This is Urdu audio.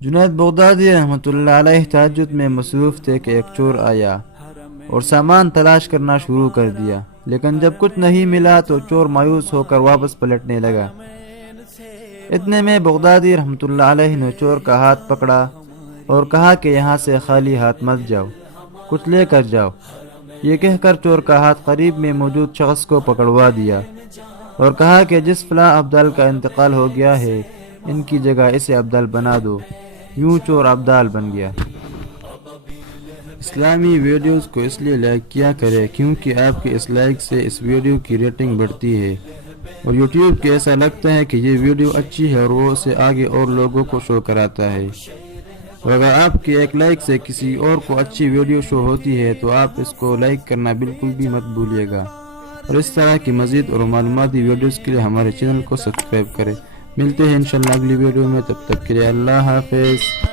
جنید بغدادی رحمۃ اللہ علیہ تہجد میں مصروف تھے کہ ایک چور آیا اور سامان تلاش کرنا شروع کر دیا، لیکن جب کچھ نہیں ملا تو چور مایوس ہو کر واپس پلٹنے لگا۔ اتنے میں بغدادی رحمۃ اللہ علیہ نے چور کا ہاتھ پکڑا اور کہا کہ یہاں سے خالی ہاتھ مت جاؤ، کچھ لے کر جاؤ۔ یہ کہہ کر چور کا ہاتھ قریب میں موجود شخص کو پکڑوا دیا اور کہا کہ جس فلاں ابدال کا انتقال ہو گیا ہے ان کی جگہ اسے ابدال بنا دو۔ یوں چور ابدال بن گیا۔ اسلامی ویڈیوز کو اس لیے لائک کیا کرے کیونکہ آپ کے اس لائک سے اس ویڈیو کی ریٹنگ بڑھتی ہے اور یوٹیوب کے ایسا لگتا ہے کہ یہ ویڈیو اچھی ہے اور وہ اسے آگے اور لوگوں کو شو کراتا ہے، اور اگر آپ کے ایک لائک سے کسی اور کو اچھی ویڈیو شو ہوتی ہے تو آپ اس کو لائک کرنا بالکل بھی مت بھولیے گا، اور اس طرح کی مزید اور معلوماتی ویڈیوز کے لیے ہمارے چینل کو سبسکرائب کریں۔ ملتے ہیں انشاءاللہ اگلی ویڈیو میں، تب تک کے لیے اللہ حافظ۔